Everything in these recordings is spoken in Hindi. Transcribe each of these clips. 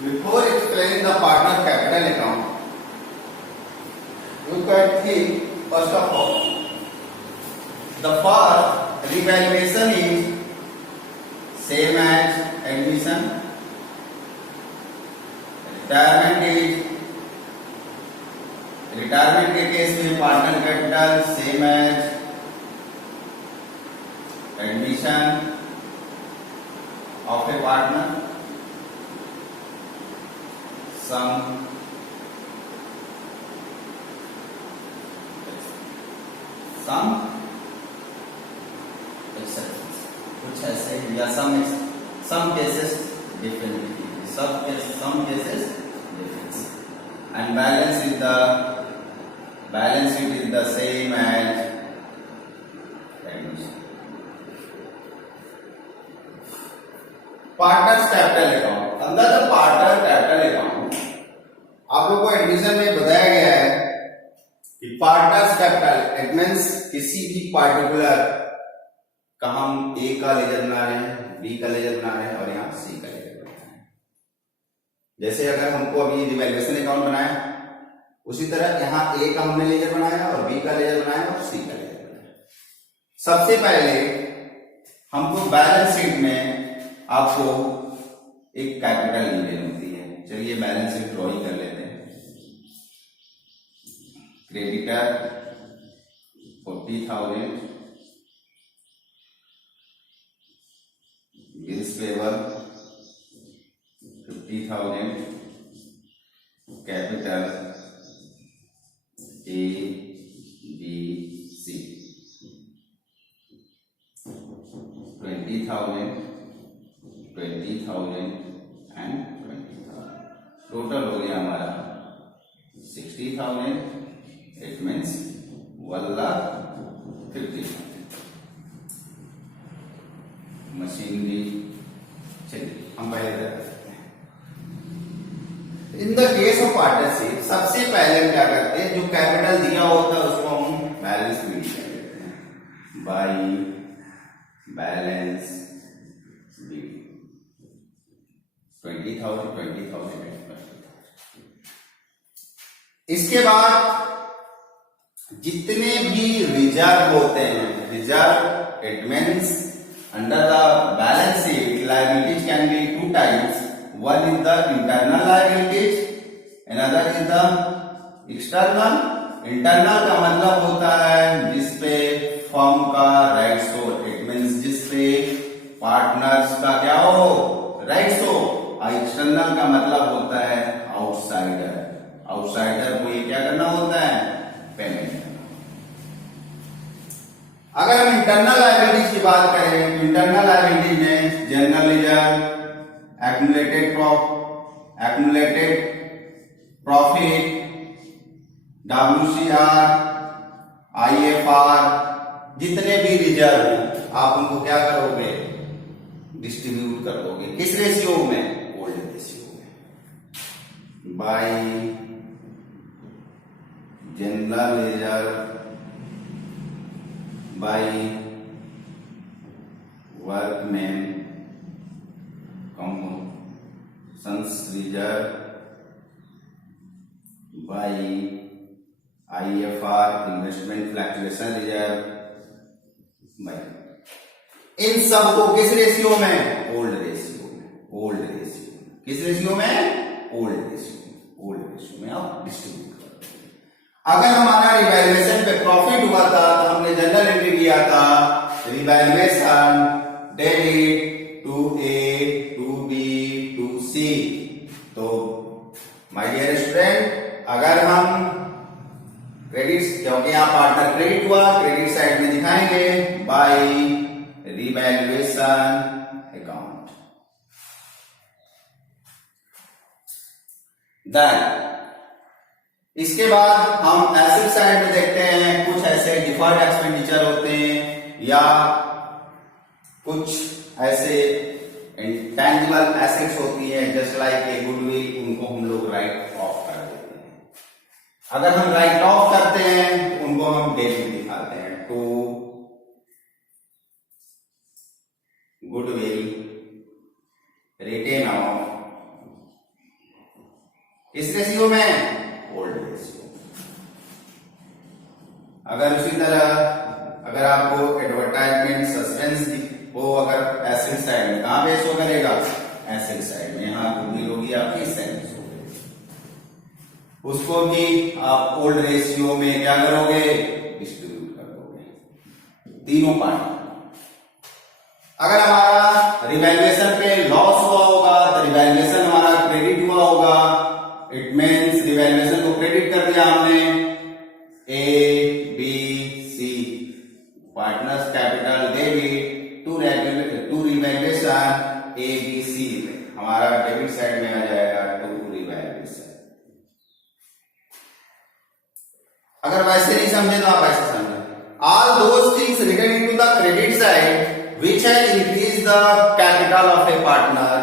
Before explaining the partner capital account, you can think first of all, the first revaluation is same as admission. Retirement के केस में partner capital same as admission of a partner. Some exceptions कुछ ऐसे या some cases different, some cases difference, and balance sheet is the same as admission. Partners capital account. अंदर द पार्टनर कैपिटल अकाउंट आप लोगों को एडमिशन में बताया गया है कि पार्टनर्स कैपिटल इट मींस किसी भी पार्टिकुलर का हम ए का लेजर बना रहे हैं, बी का लेजर बना रहे हैं और यहाँ सी का लेजर. जैसे अगर हमको अभी रिवैल्यूएशन अकाउंट बनाया, उसी तरह यहाँ ए का हमने लेजर बनाया और बी का लेजर बनाया और सी का लेजर बनाया. सबसे पहले हमको बैलेंस शीट में आपको एक कैपिटल ली लेनी होती है. चलिए बैलेंस शीट ड्रॉ ही कर लेते हैं. Creditor 40,000, bills payable 50,000, capital A, B, C 20,000, 20,000 and 20,000. Total हो गया हमारा 60,000. It means 1,50,000. मशीनरी चलिए हम पहले करते हैं. इन द केस ऑफ पार्टनरशिप सबसे पहले हम क्या करते हैं, जो कैपिटल दिया होता है उसको हम बैलेंस शीट कर देते हैं बाय बैलेंस शीट. 20,000, 20,000 and 20,000. इसके बाद जितने भी रिजर्व होते हैं, reserve it means under the balance sheet liabilities can be two types. One is the internal liabilities, another is the external. Internal का मतलब होता है जिसपे फर्म का राइट्स हो, इट मीन्स जिसपे पार्टनर्स का क्या हो, राइट्स हो. और एक्सटर्नल का मतलब होता है आउटसाइडर. आउटसाइडर को ये क्या करना होता है, पेमेंट. अगर हम इंटरनल लायबिलिटीज की बात करें तो इंटरनल लायबिलिटीज में general reserve, accumulated profit, WCR, IFR, जितने भी रिजर्व हैं आप उनको क्या करोगे, डिस्ट्रीब्यूट कर दोगे. किस रेशियो में, ओल्ड रेशियो में. Bye general reserve by workmen compensations reserve by IFR investment fluctuation reserve by. इन सब को किस रेशियो में, ओल्ड रेशियो में. ओल्ड रेशियो किस रेशियो में, ओल्ड रेशियो में आप डिस्ट्रीब्यूट. अगर हमारा रिवैल्यूएशन पे प्रॉफिट हुआ था तो हमने जनरल एंट्री किया था revaluation debit to A to B to C. तो माय डियर स्टूडेंट, अगर हम क्रेडिट, क्योंकि यहाँ पार्टनर क्रेडिट हुआ, क्रेडिट साइड में दिखाएंगे बाय रिवैल्यूएशन अकाउंट. देन इसके बाद हम एसेट साइड में देखते हैं. कुछ ऐसे डिफर्ड एक्सपेंडिचर होते हैं या कुछ ऐसे इंटेंजिबल एसेट्स होती है जस्ट लाइक ए गुडविल, उनको हम लोग राइट ऑफ कर देते हैं. अगर हम राइट ऑफ करते हैं तो उनको हम डेट में दिखाते हैं. टू गुडविल रिटेन ऑफ किस रेशियो में? Old ratio. अगर उसी तरह अगर आपको एडवर्टाइजमेंट सस्पेंस वो अगर एसिड साइड में कहां पे शो करेगा? एसिड साइड में। यहां गुडविल होगी आपकी सेल्स हो गई, उसको भी आप ओल्ड रेशियो में क्या करोगे? डिस्ट्रीब्यूट कर दोगे तीनों पार्ट। अगर हमारा रिवैल्यूएशन पे लॉस हुआ होगा तो रिवैल्यूएशन हमारा क्रेडिट हुआ होगा, इट मीन्स रिवैल्यूएशन को क्रेडिट कर दिया हमने। A B C partners capital debit to revaluation A B C हमारा डेबिट साइड में आ जाएगा टू रिवैल्यूएशन। अगर वैसे नहीं समझे तो आप ऐसे समझे, all those things return into the credit side which has increased the capital of a partner,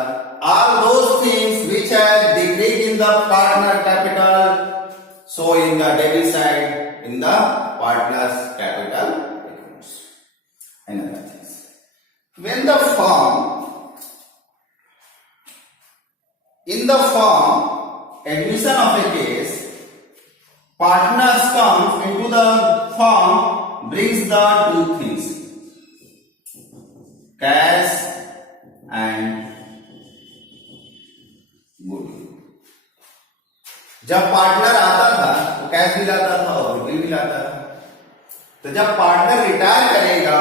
all those things which have decreased in the partner capital, so in the debit side in the partner's capital accounts. Another thing, when the firm in the firm admission of a case, partners comes into the firm brings the two things, cash and goodwill. जब पार्टनर आता था तो कैश भी लाता था और गुडविल भी लाता था। तो जब पार्टनर रिटायर करेगा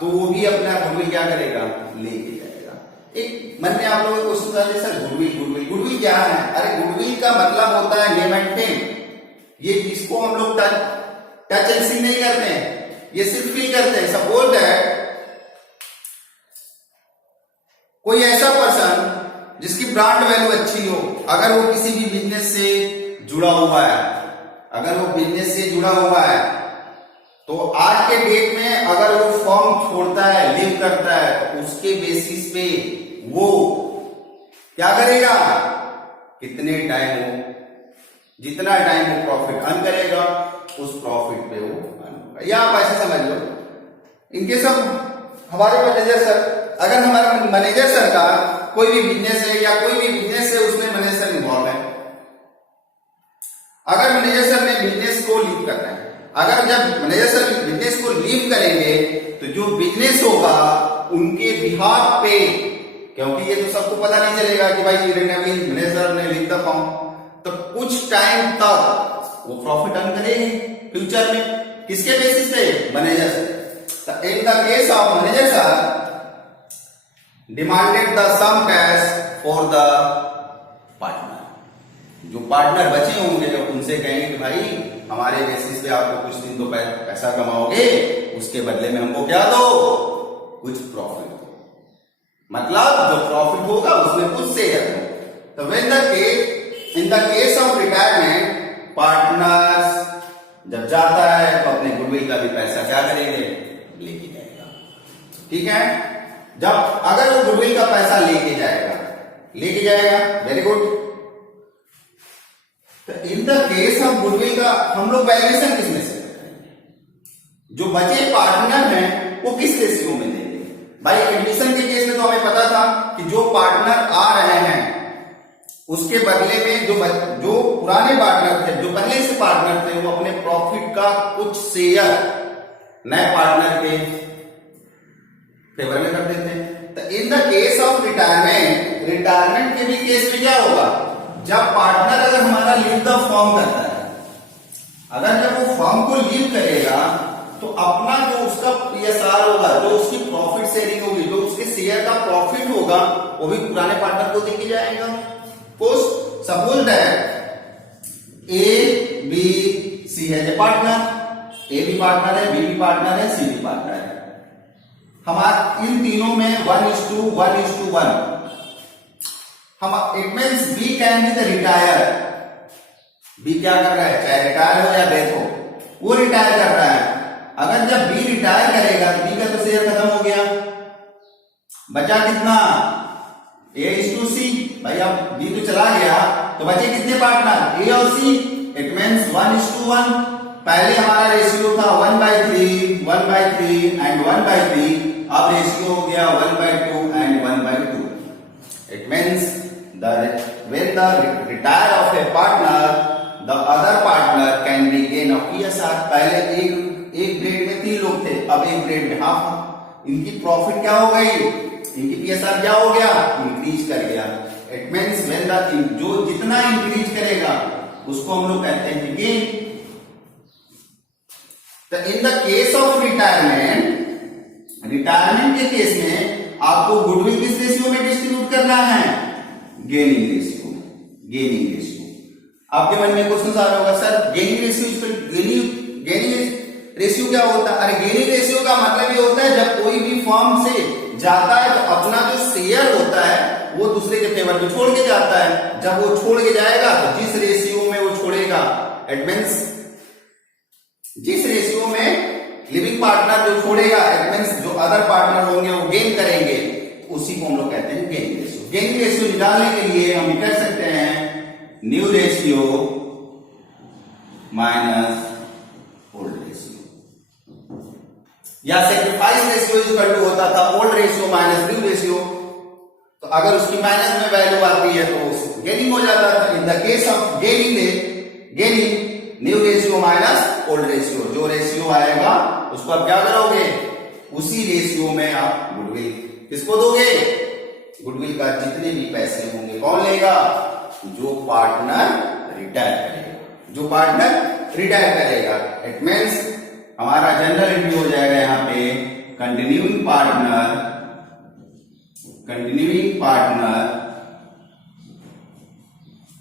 तो वो भी अपना गुडविल क्या करेगा? लेके जाएगा। एक मन में आप लोगों को क्वेश्चन आ जाए, सर गुडविल गुडविल गुडविल क्या है? अरे गुडविल का मतलब होता है नेम एंड फेम। ये इसको हम लोग टच एंड सी नहीं करते हैं, ये सिर्फ फील करते हैं। सपोज दैट कोई ऐसा पर्सन जिसकी ब्रांड वैल्यू अच्छी हो, अगर वो किसी भी बिजनेस से जुड़ा हुआ है, अगर वो बिजनेस से जुड़ा हुआ है तो आज के डेट में अगर वो फर्म छोड़ता है, लीव करता है, तो उसके बेसिस पे वो क्या करेगा? कितने टाइम हो, जितना टाइम वो प्रॉफिट अर्न करेगा उस प्रॉफिट पे वो अर्न होगा। या आप ऐसे समझ लो, इनके सब हमारे मैनेजर सर, अगर हमारा मैनेजर सर का कोई भी बिजनेस है या कोई भी बिजनेस है उसमें मैनेजर सर इन्वॉल्व है, अगर मैनेजर सर ने बिजनेस को लीव करना है, अगर जब मैनेजर सर बिजनेस को लीव करेंगे तो जो बिजनेस होगा उनके बिहाफ पे, क्योंकि ये तो सबको पता नहीं चलेगा कि भाई मैनेजर ने लीव द फर्म, तो कुछ टाइम तक वो प्रॉफिट अर्न करेंगे फ्यूचर में। किसके बेसिस पे? मैनेजर से। In the case of manager sir demanded the sum cash for the partner. जो पार्टनर बचे होंगे जब उनसे कहेंगे कि भाई हमारे बेसिस पे आपको कुछ दिन तो पैसा कमाओगे, उसके बदले में हमको क्या दो? कुछ प्रॉफिट दो। मतलब जो प्रॉफिट होगा उसमें कुछ शेयर दो। तो when the case in the case of retirement, partners जब जाता है तो अपने गुडविल का भी पैसा क्या करेंगे? लेके जाएगा। ठीक है, जब अगर वो गुडविल का पैसा लेके जाएगा वेरी गुड। तो इन द केस ऑफ गुडविल का हम लोग वैल्यूएशन किसमें से करेंगे? जो बचे पार्टनर हैं वो किस रेशियो में देंगे? भाई एडमिशन के केस में तो हमें पता था कि जो पार्टनर आ रहे हैं उसके बदले में जो पुराने पार्टनर थे, जो पहले से पार्टनर थे, वो अपने प्रॉफिट का कुछ शेयर नए पार्टनर के फेवर में कर देते हैं। तो इन द केस ऑफ रिटायरमेंट के भी केस में क्या होगा? जब पार्टनर अगर हमारा लीव द फर्म करता है, अगर जब वो फर्म को लीव करेगा तो अपना जो उसका पीएसआर होगा, जो उसकी प्रॉफिट शेयरिंग होगी, जो उसके शेयर का प्रॉफिट होगा, वो भी पुराने पार्टनर को देके जाएगा। Post suppose that A B C है जो पार्टनर, ए भी पार्टनर है, बी भी पार्टनर है, सी भी पार्टनर है। हमारे इन तीनों में 1:1 हम it means B can be the retire. B क्या कर रहा है? चाहे रिटायर हो या डेथ हो, वो रिटायर कर रहा है। अगर जब बी रिटायर करेगा तो बी का तो शेयर खत्म हो गया, बचा कितना? A:C। भाई अब बी तो चला गया तो बचे कितने पार्टनर? ए और सी। It means 1:1। पहले हमारा रेशियो था 1/3, 1/3 एंड 1/3। अब रेशियो हो गया 1/2 and 1/2। It means when the retire of a partner the other partner can be gain of PSR। पहले एक ग्रेड में 3 लोग थे, अब एक ग्रेड में हाफ। इनकी प्रॉफिट क्या हो गई, इनकी PSR क्या हो गया, इंक्रीज कर गया। इट मींस व्हेन द जो जितना इंक्रीज करेगा उसको हम लोग कहते हैं गेन। तो इन द केस ऑफ रिटायरमेंट के केस में आपको गुडविल किस रेशियो में डिस्ट्रीब्यूट करना है, गेनिंग रेशियो में। गेनिंग रेशियो आपके मन में क्वेश्चन आ रहा होगा, sir gaining ratio gaining ratio क्या होता है? अरे गेनिंग रेशियो का मतलब ये होता है जब कोई भी फर्म से जाता है तो अपना जो शेयर होता है वो दूसरे के फेवर में छोड़ के जाता है। जब वो छोड़ के जाएगा तो जिस रेशियो में वो छोड़ेगा, इट मींस जिस रेशियो में लिविंग पार्टनर जो छोड़ेगा, इट मींस जो अदर पार्टनर होंगे वो गेन करेंगे, उसी को हम लोग कहते हैं गेनिंग रेशियो। गेनिंग रेशियो निकालने के लिए हम कह सकते हैं new ratio minus old ratio, या सेक्रीफाइस रेशियो इक्वल टू होता था old ratio minus new ratio. तो अगर उसकी माइनस में वैल्यू आती है तो गेनिंग हो जाता था। इन the case of gaining new ratio minus old ratio, जो रेशियो आएगा उसको आप क्या करोगे, उसी रेशियो में आप गुडविल किसको दोगे, गुडविल का जितने भी पैसे होंगे कौन लेगा, जो पार्टनर रिटायर करेगा। जो पार्टनर रिटायर करेगा, इट मींस हमारा जनरल एंट्री हो जाएगा यहाँ पे continuing partner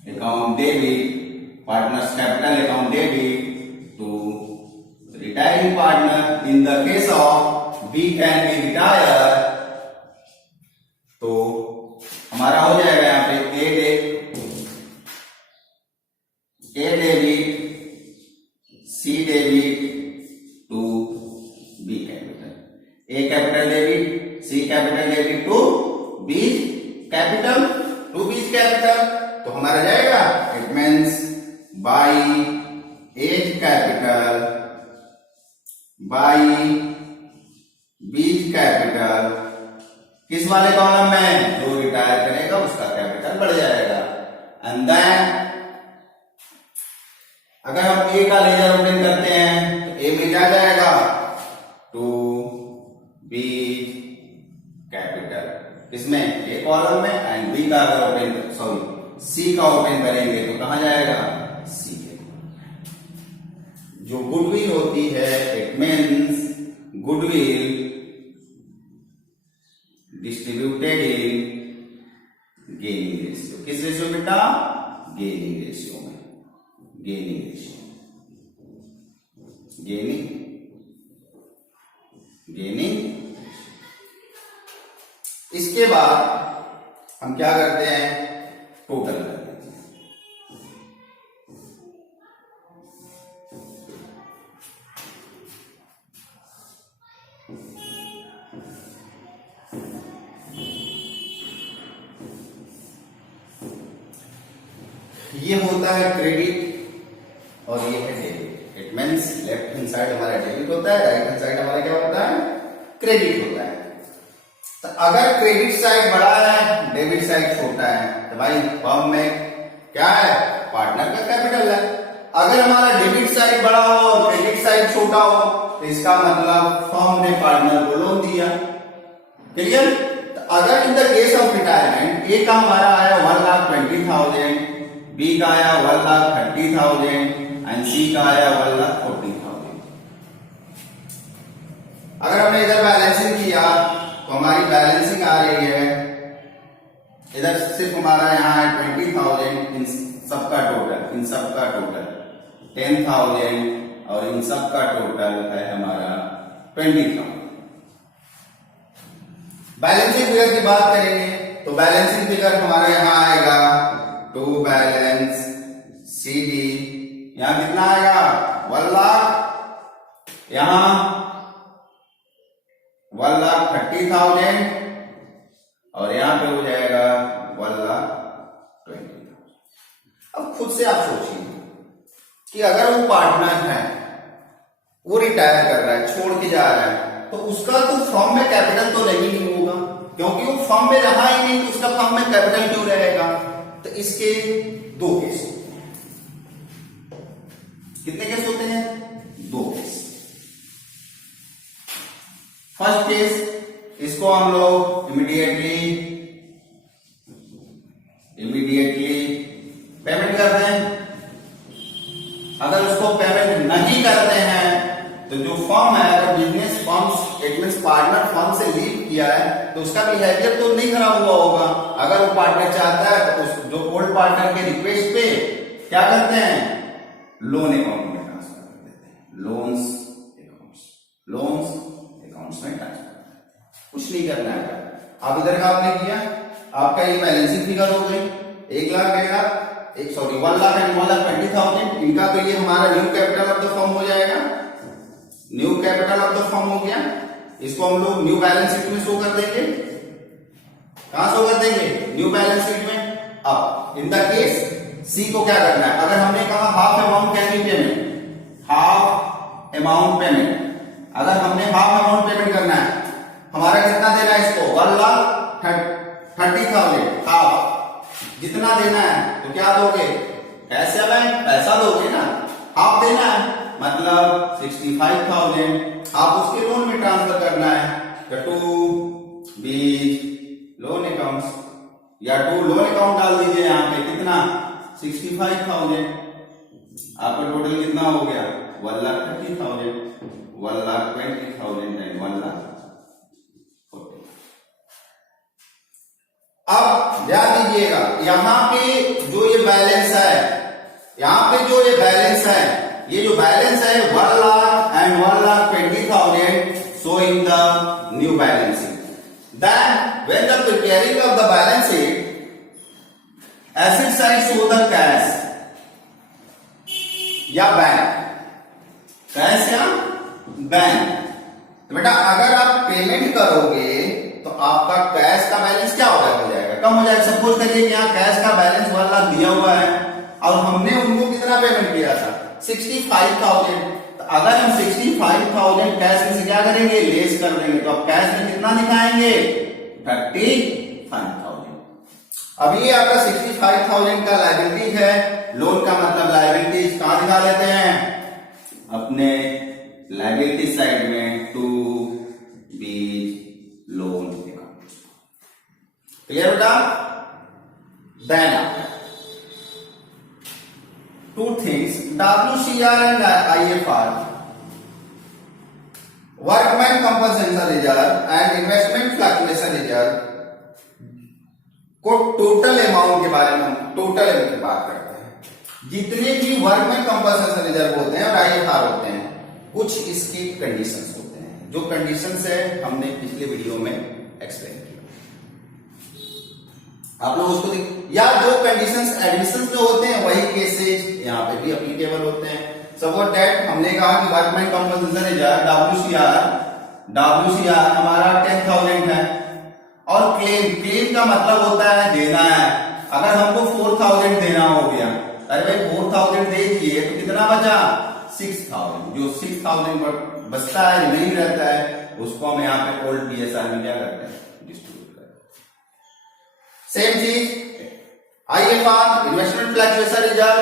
account debit, partner's capital account debit to retiring partner. In the case of B can be retired, तो हमारा हो जाएगा यहाँ पे A debit, C debit to B capital, A capital debit, C capital debit to B capital. तो हमारा जाएगा it means by age capital by B's capital किस वाले कॉलम में, जो रिटायर करेगा उसका कैपिटल बढ़ जाएगा। एंड देन अगर हम ए का लेजर ओपन करते हैं तो ए में क्या जाएगा, टू बीज कैपिटल किसमें, ए कॉलम में। एंड बी का अगर सी का ओपन करेंगे तो कहां जाएगा, सी के। जो गुडविल होती है, it means goodwill distributed in gaining ratio. किस रेशियो बेटा, गेनिंग रेशियो में। गेनिंग। इसके बाद हम क्या करते हैं, टोटल कर देते हैं। ये होता है क्रेडिट और ये है debit. It means left hand side हमारा डेबिट होता है, राइट हैंड साइड हमारा क्या होता है, क्रेडिट होता है। तो अगर क्रेडिट साइड बड़ा है, डेबिट साइड छोटा है, तो भाई फर्म में क्या है, पार्टनर का कैपिटल है। अगर हमारा डेबिट साइड बड़ा हो और क्रेडिट साइड छोटा हो तो इसका मतलब फर्म ने पार्टनर को लोन दिया। क्लियर। तो अगर in the case of retirement A का हमारा आया 1,20,000, बी का आया 1,30,000 एंड सी का आया 1,40,000। अगर हमने इधर बैलेंसिंग किया तो हमारी बैलेंसिंग आ रही है, इधर सिर्फ हमारा यहाँ है 20,000, इन सबका टोटल 10,000 और इन सबका टोटल है हमारा 20,000। बैलेंसिंग फिगर की बात करेंगे तो बैलेंसिंग फिगर हमारा यहाँ आएगा टू बैलेंस CD, यहाँ कितना आएगा 1 लाख, यहाँ 1,30,000 और यहाँ पे हो जाएगा 1,20,000। अब खुद से आप सोचिए कि अगर वो पार्टनर है, वो रिटायर कर रहा है, छोड़ के जा रहा है, तो उसका तो फर्म में कैपिटल तो नहीं होगा, क्योंकि वो फर्म में रहा ही नहीं, तो उसका फर्म में कैपिटल क्यों रहेगा। तो इसके दो केस, कितने केस होते हैं? 2 केस। फर्स्ट केस, इसको हम लोग इमीडिएटली पेमेंट करते हैं। अगर उसको पेमेंट नहीं करते हैं तो जो फर्म है, अगर business firm it means partner firm से लीव किया है तो उसका बिहेवियर तो नहीं खराब हुआ होगा। अगर वो पार्टनर चाहता है तो उस जो ओल्ड पार्टनर के रिक्वेस्ट पे क्या करते हैं? लोन अकाउंट में ट्रांसफर कर देते हैं। लोन्स अकाउंट्स में ट्रांसफर करते हैं। कुछ नहीं करना है। आप इधर का आपने किया, आपका ये बैलेंसिंग फिगर हो गई 1 लाख 1 लाख 1 लाख एंड 1,20,000। इनका तो ये हमारा new capital of the firm हो जाएगा। New capital of the firm हो गया। इसको हम लोग न्यू बैलेंस शीट में शो कर देंगे। कहां शो कर देंगे? न्यू बैलेंस शीट में। अब इन द केस सी को क्या करना है? अगर हमने कहा half amount can B payment, half amount payment, अगर हमने हाफ अमाउंट पेमेंट करना है, हमारा कितना देना है इसको? 1,30,000 हाफ जितना देना है तो क्या दोगे? कैश या बैंक? पैसा दोगे ना। हाफ देना है मतलब 65,000 आप उसके लोन में ट्रांसफर करना है। टू बीज लोन अकाउंट या टू लोन अकाउंट डाल दीजिए यहाँ पे। कितना? 65,000। आपका टोटल कितना हो गया? 1,30,000, 1,20,000 एंड 1,40,000। अब ध्यान दीजिएगा, यहां पे जो ये बैलेंस है, यहां पे जो ये बैलेंस है, ये जो बैलेंस है 1 lakh and 1,20,000 so in the new balance sheet. Then when the preparing of the balance sheet, asset side show the cash या बैंक, कैश या बैंक। तो बेटा अगर आप पेमेंट करोगे तो आपका कैश का बैलेंस क्या हो जाएगा? कम हो जाएगा। सपोज करिए कि यहाँ कैश का बैलेंस 1 लाख दिया हुआ है और हमने उनको कितना पेमेंट किया था? 65,000। तो अगर हम 65,000 कैश में से क्या करेंगे? लेस कर देंगे। तो अब कैश में कितना दिखाएंगे? 35,000। अब ये आपका 65,000 का लायबिलिटी है। लोन का मतलब लायबिलिटीज कहां दिखा लेते हैं? अपने लायबिलिटी साइड में। To B loan account. Clear बेटा? Then two things, WCR and IFR, workman compensation reserve and investment fluctuation reserve को टोटल अमाउंट के बारे में हम टोटल की बात करते हैं। जितने भी वर्कमैन कंपनसेशन रिजर्व होते हैं और IFR होते हैं, कुछ इसकी कंडीशंस होते हैं। जो कंडीशंस है हमने पिछले वीडियो में एक्सप्लेन किया, आप लोग उसको या जो कंडीशंस एडमिशंस जो होते हैं वही केसेज यहाँ पे भी एप्लीकेबल होते हैं। सपोज दैट हमने कहा कि वर्कमैन कंपनसेशन रिजर्व WCR हमारा 10,000 है और क्लेम का मतलब होता है देना है। अगर हमको 4,000 देना हो गया, अरे भाई 4,000 दे दिए तो कितना बचा? 6,000। जो 6,000 बचता है, नहीं रहता है, उसको हम यहाँ पे ओल्ड PSR में क्या करते हैं? डिस्ट्रीब्यूट करते हैं। सेम चीज IFR, investment fluctuation reserve.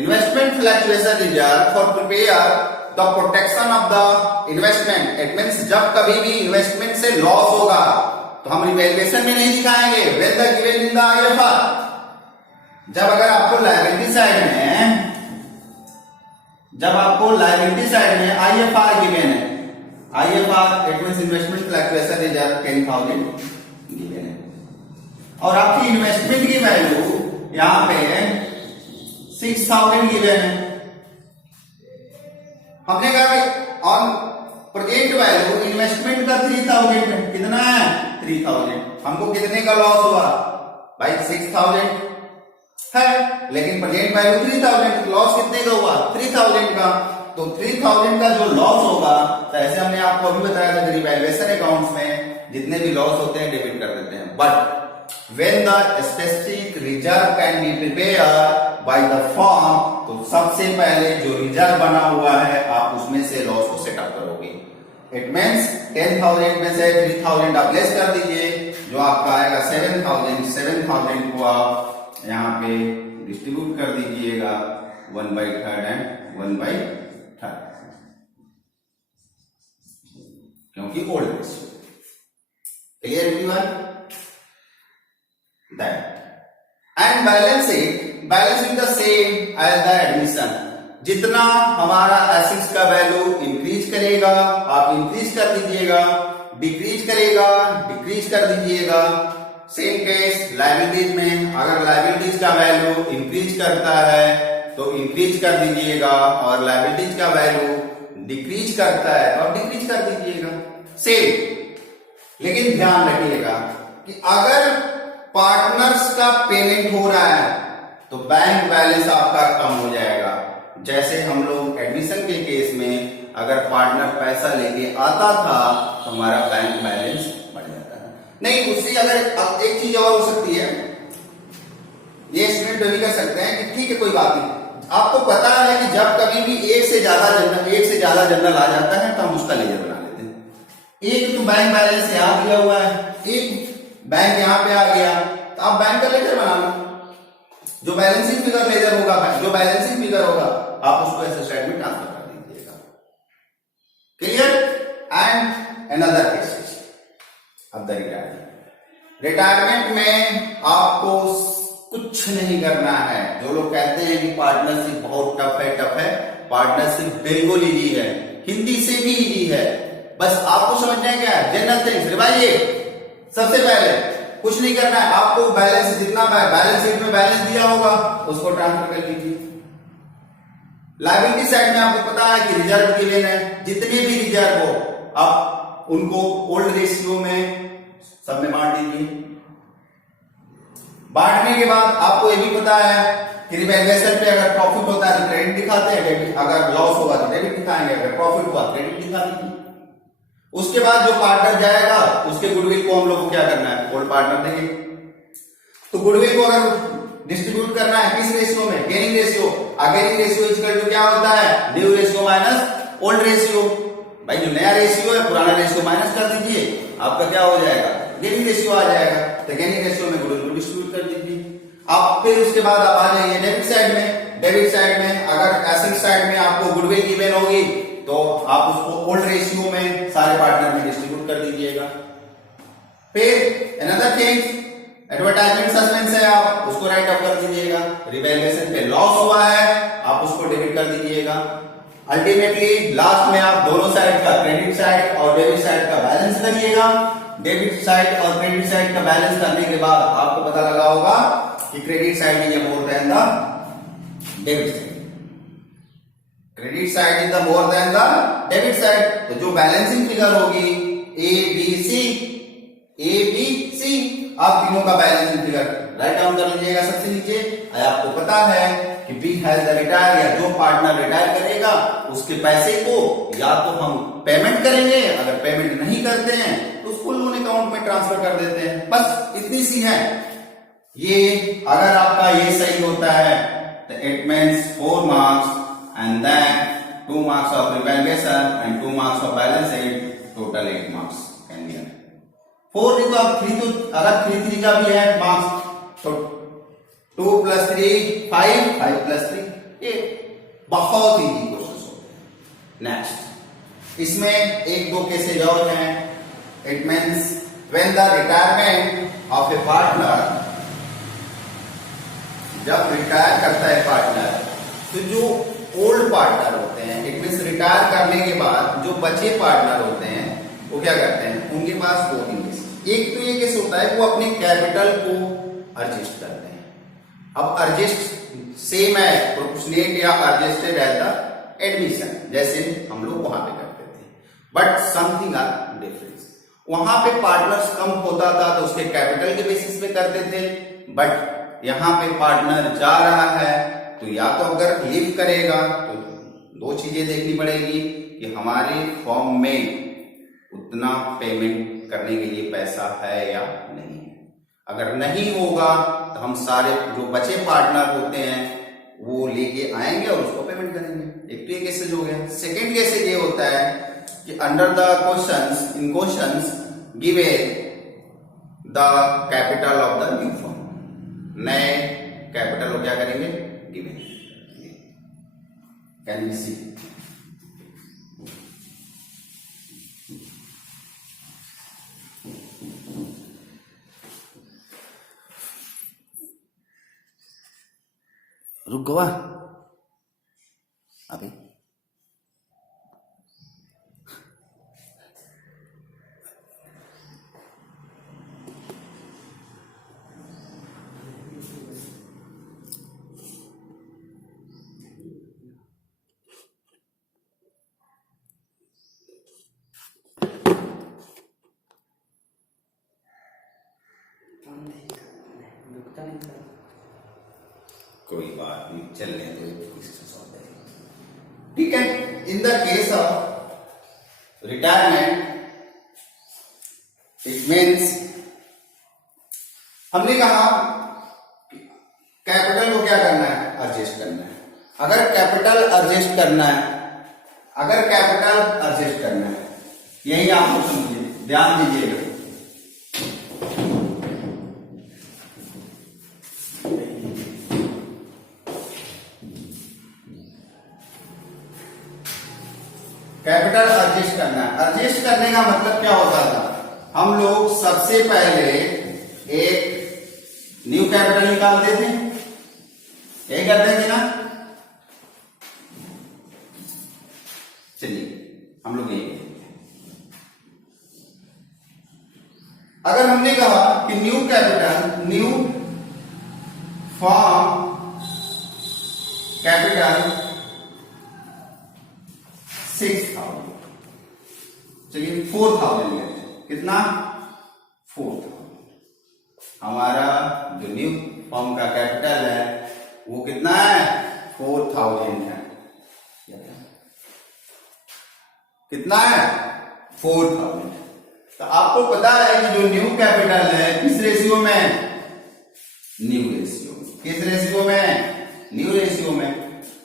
Investment fluctuation reserve for prepare the protection of the investment. It means जब कभी भी इन्वेस्टमेंट से लॉस होगा तो हम रिवैल्यूएशन में नहीं दिखाएंगे। When the given in the IFR, जब अगर आपको लायबिलिटी साइड में IFR गिवन है, IFR it means investment fluctuation reserve 10,000 given है और आपकी इन्वेस्टमेंट की वैल्यू यहां पे 6,000 गिवन है। हमने कहा ऑन प्रोजेक्ट वैल्यू इन्वेस्टमेंट का 3,000 है। कितना है? 3,000। हमको कितने का लॉस हुआ? भाई 6,000 है, लेकिन प्रेजेंट वैल्यू 3,000, लॉस कितने का हुआ? 3,000 का। तो 3,000 का जो लॉस होगा, तो ऐसे हमने आपको अभी बताया था कि रिवैल्यूएशन अकाउंट्स में जितने भी लॉस होते हैं डेबिट कर देते हैं। But when the specific reserve can be prepared by the firm, तो सबसे पहले जो रिजर्व बना हुआ है आप उसमें से लॉस को सेटअप करोगे। इट मींस 10,000 में से 3,000 आप लेस कर दीजिए, जो आपका आएगा 7,000 को आप यहाँ पे डिस्ट्रीब्यूट कर दीजिएगा 1/3 एंड 1/3, क्योंकि old ratio. Clear everyone? That and balance it the same as the admission. जितना हमारा एसेट्स का वैल्यू इंक्रीज करेगा आप इंक्रीज कर दीजिएगा, डिक्रीज करेगा डिक्रीज कर दीजिएगा। सेम केस लायबिलिटीज में, अगर लायबिलिटीज का वैल्यू इंक्रीज करता है तो इंक्रीज कर दीजिएगा, और लायबिलिटीज का वैल्यू डिक्रीज करता है तो आप डिक्रीज कर दीजिएगा। सेम, लेकिन ध्यान रखिएगा कि अगर पार्टनर्स का पेमेंट हो रहा है तो बैंक बैलेंस आपका कम हो जाएगा। जैसे हम लोग एडमिशन के केस में अगर पार्टनर पैसा लेके आता था तो हमारा बैंक बैलेंस बढ़ जाता है। नहीं, उससे अगर अब एक चीज और हो सकती है, ये स्टूडेंट भी कर सकते हैं कि ठीक है कोई बात नहीं, आपको पता है कि जब कभी भी एक से ज्यादा जनरल आ जाता है तो हम उसका लेजर बना लेते हैं। एक तो बैंक बैलेंस यहां दिया हुआ है, एक बैंक यहां पे आ गया, तो आप बैंक का लेजर बना लो। जो बैलेंसिंग फिगर लेजर होगा, जो बैलेंसिंग फिगर होगा आप उसको ऐसे साइड में ट्रांसफर कर दीजिएगा। क्लियर? एंड अनदर केसेस, अब द रिटायरमेंट में आपको कुछ नहीं करना है। जो लोग कहते हैं कि पार्टनरशिप बहुत टफ है, पार्टनरशिप बेंगोली जी है, हिंदी से भी इजी है। बस आपको समझना है क्या है, जनरल थिंग्स रिवाइज। सबसे पहले कुछ नहीं करना है, आपको बैलेंस जितना बैलेंस शीट में बैलेंस दिया होगा उसको ट्रांसफर कर लीजिए। लायबिलिटी साइड में आपको पता है कि रिजर्व गिवन है, जितने भी रिजर्व हो आप उनको ओल्ड रेशियो में सब में बांट दीजिए। बांटने के बाद आपको ये भी पता है कि रिवैल्यूएशन पे अगर प्रॉफिट होता है तो क्रेडिट दिखाते हैं, डेबिट, अगर लॉस होगा तो डेबिट दिखाएंगे, अगर प्रॉफिट हुआ क्रेडिट दिखा दीजिए। उसके बाद जो पार्टनर जाएगा उसके गुडविल को हम लोग को क्या करना है, ओल्ड पार्टनर देंगे। तो गुडविल को अगर डिस्ट्रीब्यूट करना है किस रेशियो में, gaining ratio. Gaining ratio equal to क्या होता है, new ratio minus old ratio. भाई जो नया रेशियो है पुराना रेशियो माइनस कर दीजिए, आपका क्या हो जाएगा, गेनिंग रेशियो आ जाएगा। तो गेनिंग रेशियो में गुडविल को डिस्ट्रीब्यूट कर दीजिए। आप फिर उसके बाद आप आ जाइए डेबिट साइड में। डेबिट साइड में अगर एसेट साइड में आपको गुडविल गिवन होगी तो आप उसको ओल्ड रेशियो में सारे पार्टनर में डिस्ट्रीब्यूट कर दीजिएगा। फिर अनदर थिंग, एडवर्टाइजमेंट सस्पेंस है, आप उसको राइट ऑफ कर दीजिएगा। रिवैल्यूएशन पे लॉस हुआ है आप उसको डेबिट कर दीजिएगा। अल्टीमेटली लास्ट में आप दोनों साइड का, क्रेडिट साइड और डेबिट साइड का बैलेंस करिएगा। डेबिट साइड और क्रेडिट साइड का बैलेंस करने के बाद आपको पता लगा होगा कि credit side is more than the debit side, credit side is the more than the debit side. तो जो बैलेंसिंग फिगर होगी ए बी सी, आप तीनों का बैलेंसिंग फिगर राइट डाउन कर लीजिएगा सबसे नीचे। आपको पता है कि बी हैज द रिटायर, या जो पार्टनर रिटायर करेगा उसके पैसे को या तो हम पेमेंट करेंगे, अगर पेमेंट नहीं करते हैं तो उसको लोन अकाउंट में ट्रांसफर कर देते हैं। बस इतनी सी है ये। अगर आपका ये सही होता है तो it means 4 marks and then 2 marks of revaluation and 2 marks of balance sheet, total 8 marks can be given। 4 नहीं तो आप 3, तो अगर 3 का भी है मार्क्स तो 2 + 3 5, 5 + 3 8। बहुत इजी क्वेश्चन होते हैं। नेक्स्ट, इसमें 1-2 केसेज और हैं। It means when the retirement of a partner, जब रिटायर करता है पार्टनर तो जो ओल्ड पार्टनर होते हैं, इट मींस रिटायर करने के बाद जो बचे पार्टनर होते हैं वो क्या करते हैं, उनके पास 2 केस। एक तो ये केस होता है वो अपने कैपिटल को एडजस्ट करते हैं। अब एडजस्ट सेम है, प्रोपोर्शनेट या एडजस्टेड एज द एडमिशन, जैसे हम लोग वहां पे करते थे, बट समथिंग आर डिफरेंस। वहां पे पार्टनर्स कम होता था तो उसके कैपिटल के बेसिस पे करते थे, बट यहाँ पे पार्टनर जा रहा है तो या तो अगर लीव करेगा तो 2 चीजें देखनी पड़ेगी कि हमारे फॉर्म में उतना पेमेंट करने के लिए पैसा है या नहीं। अगर नहीं होगा तो हम सारे जो बचे पार्टनर होते हैं वो लेके आएंगे और उसको पेमेंट करेंगे। एक तो ये केसेज हो गया। सेकेंड केसेज ये होता है कि under the questions, in questions given the capital of the new form, नए कैपिटल को क्या करेंगे, गिवन। Can B C. रुक गवा अभी। कोई बात नहीं, चलने दो, ठीक है। इन the case of retirement it means हमने कहा कैपिटल को क्या करना है, एडजस्ट करना है। अगर कैपिटल एडजस्ट करना है, अगर कैपिटल एडजस्ट करना है, यही आप लोग समझिए, ध्यान दीजिएगा। कैपिटल एडजस्ट करना है। एडजस्ट करने का मतलब क्या होता था, हम लोग सबसे पहले एक न्यू कैपिटल निकालते थे, यही करते थे ना। चलिए हम लोग यही, अगर हमने कहा कि new capital, new form capital 6,000, चलिए 4,000 लेते हैं। कितना? 4,000। हमारा जो न्यू फॉर्म का कैपिटल है वो कितना है? 4,000 है। कितना है? 4,000। तो आपको पता है कि जो न्यू कैपिटल है किस रेशियो में? New ratio. किस रेशियो में? न्यू रेशियो में।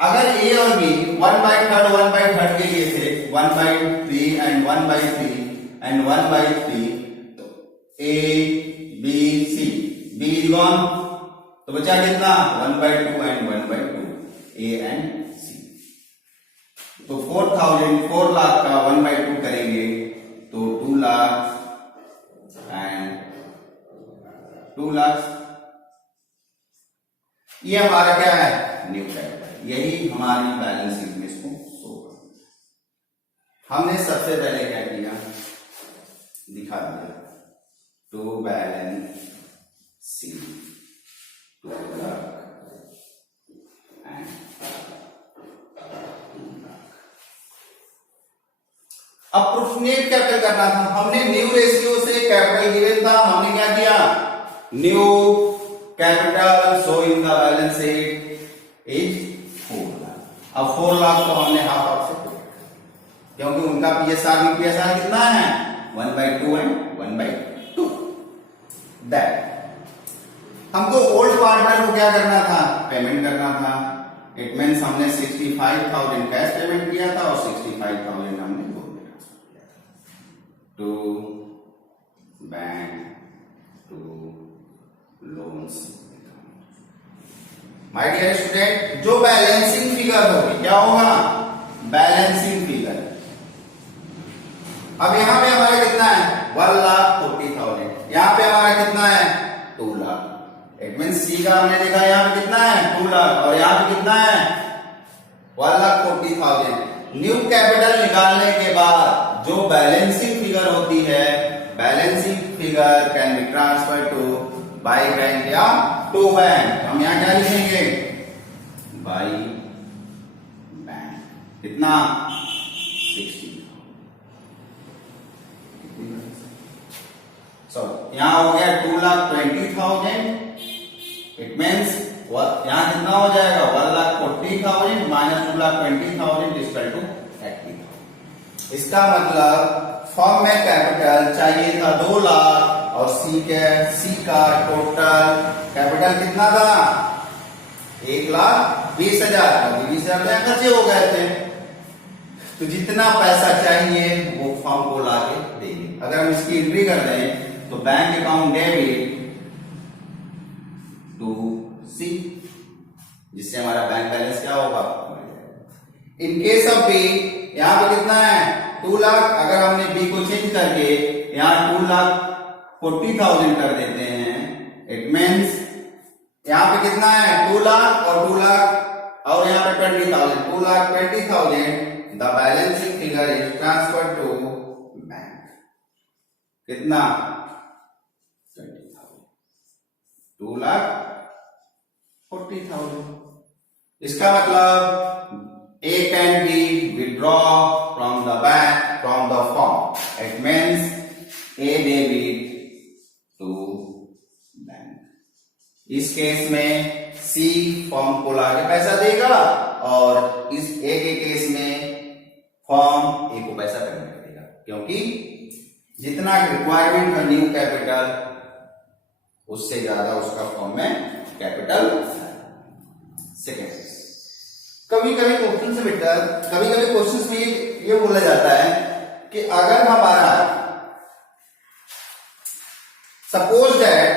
अगर ए और बी 1/3 के लिए थे, 1/3 एंड 1/3 एंड 1/3, तो A B C, B is gone, तो बचा कितना? 1/2 एंड 1/2, ए एंड सी। तो 4,000, 4 लाख का 1/2 करेंगे तो 2 लाख एंड 2 लाख। ये हमारा क्या है? New capital. यही हमारी बैलेंस शीट में इसको शो कर। हमने सबसे पहले क्या किया, दिखा दिया, to balance sheet, 2 lakh and 2 lakh. अब प्रूफनेट कैपिटल करना था। हमने न्यू रेशियो से कैपिटल गिवन था, हमने क्या किया? New capital show in the balance sheet is 4 lakh. अब 4 लाख को हमने हाफ ऑफ से, क्योंकि उनका पीएसआर कितना है? 1/2 एंड 1/2। दैट हमको ओल्ड पार्टनर को क्या करना था? पेमेंट करना था। इट मीन्स हमने 65,000 कैश पेमेंट किया था और 65,000 हमने लोन में ट्रांसफर किया था to bank, to loans. My dear student, जो बैलेंसिंग फिगर होगी, क्या होगा? Balancing figure. अब यहां पे हमारा कितना है? 1,40,000। यहां पे हमारा कितना है? 2 लाख। इट मीन सी का हमने देखा यहां पे कितना है? 2 लाख, और यहां पे कितना है? 1,40,000। न्यू कैपिटल निकालने के बाद जो बैलेंसिंग फिगर होती है, balancing figure can be transfer two by bank या टू बैंक। हम यहां क्या लिखेंगे? By bank. कितना? 60। यहां हो गया 2,20,000। इट मीन्स यहां कितना हो जाएगा? 1,40,000 माइनस 2,20,000 इक्वल टू 30,000। इसका मतलब फॉर्म में कैपिटल चाहिए था 2 लाख और सी का टोटल कैपिटल कितना था? 1,20,000। 20,000 खर्चे हो गए थे, तो जितना पैसा चाहिए वो फॉर्म को लाके देंगे। अगर हम इसकी एंट्री कर दें तो बैंक अकाउंट डेबिट टू सी, जिससे हमारा बैंक बैलेंस क्या होगा? इन केस ऑफ बी यहाँ पे कितना है 2 लाख, अगर हमने बी को चेंज करके यहाँ 2,40,000 कर देते हैं, इट मीन्स यहाँ पे कितना है 2 लाख और 2 लाख और यहाँ पे 20,000, 2,20,000, the balancing figure is transfer to bank. कितना 20,000, 2,40,000। इसका मतलब A can be withdraw from the bank from the firm. It means A debit to bank. इस केस में C फर्म को लाके पैसा देगा और इस A के केस में फर्म A को पैसा पेमेंट करेगा, क्योंकि जितना रिक्वायरमेंट है न्यू कैपिटल उससे ज्यादा उसका फर्म में कैपिटल। सेकेंड, कभी कभी क्वेश्चन से बेटा कभी कभी क्वेश्चन में ये बोला जाता है कि अगर हमारा suppose that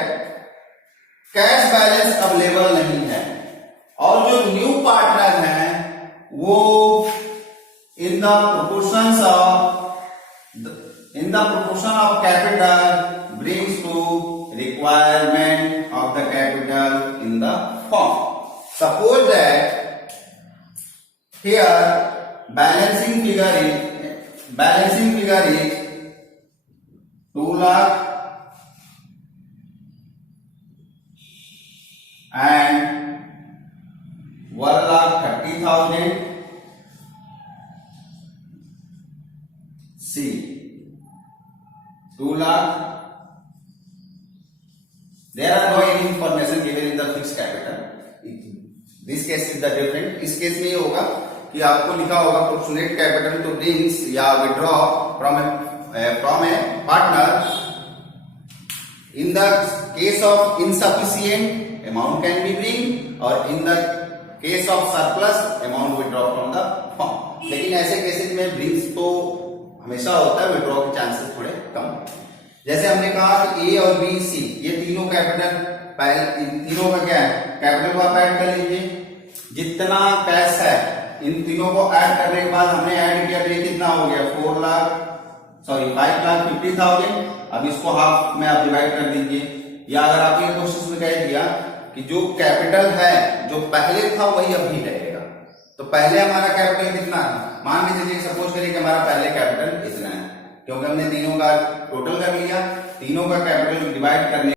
cash balance available नहीं है और जो न्यू पार्टनर है वो in the proportion of capital brings to requirement of the capital in the form. Suppose that here balancing figure is 2 lakh and 1,30,000 C 2 lakh. There are no any information given in the fixed capital. This case is the different. इस केस में ये होगा कि आपको लिखा होगा प्रोपोर्शनेट कैपिटल टू ब्रिंग्स या withdraw from a partner. In the case of insufficient amount can be bring और in the case of surplus amount withdraw from the firm. लेकिन ऐसे केसेस में ब्रिंग्स तो हमेशा होता है, विड्रॉ के चांसेस थोड़े कम। जैसे हमने कहा कि ए और बी सी ये तीनों कैपिटल, इन तीनों का क्या है कैपिटल को आप ऐड कर लीजिए। जितना कैश है इन तीनों को ऐड करने के बाद हमने ऐड किया तो ये कितना हो गया 5,50,000। अब इसको हाफ में आप डिवाइड कर दीजिए, या अगर आप ये क्वेश्चन में कह दिया कि जो कैपिटल है जो पहले था वही अभी रहेगा, तो पहले हमारा कैपिटल कितना है, मान के चलिए सपोज करिए कि हमारा पहले कैपिटल इतना है, क्योंकि हमने तीनों का टोटल कर लिया, तीनों का कैपिटल डिवाइड करने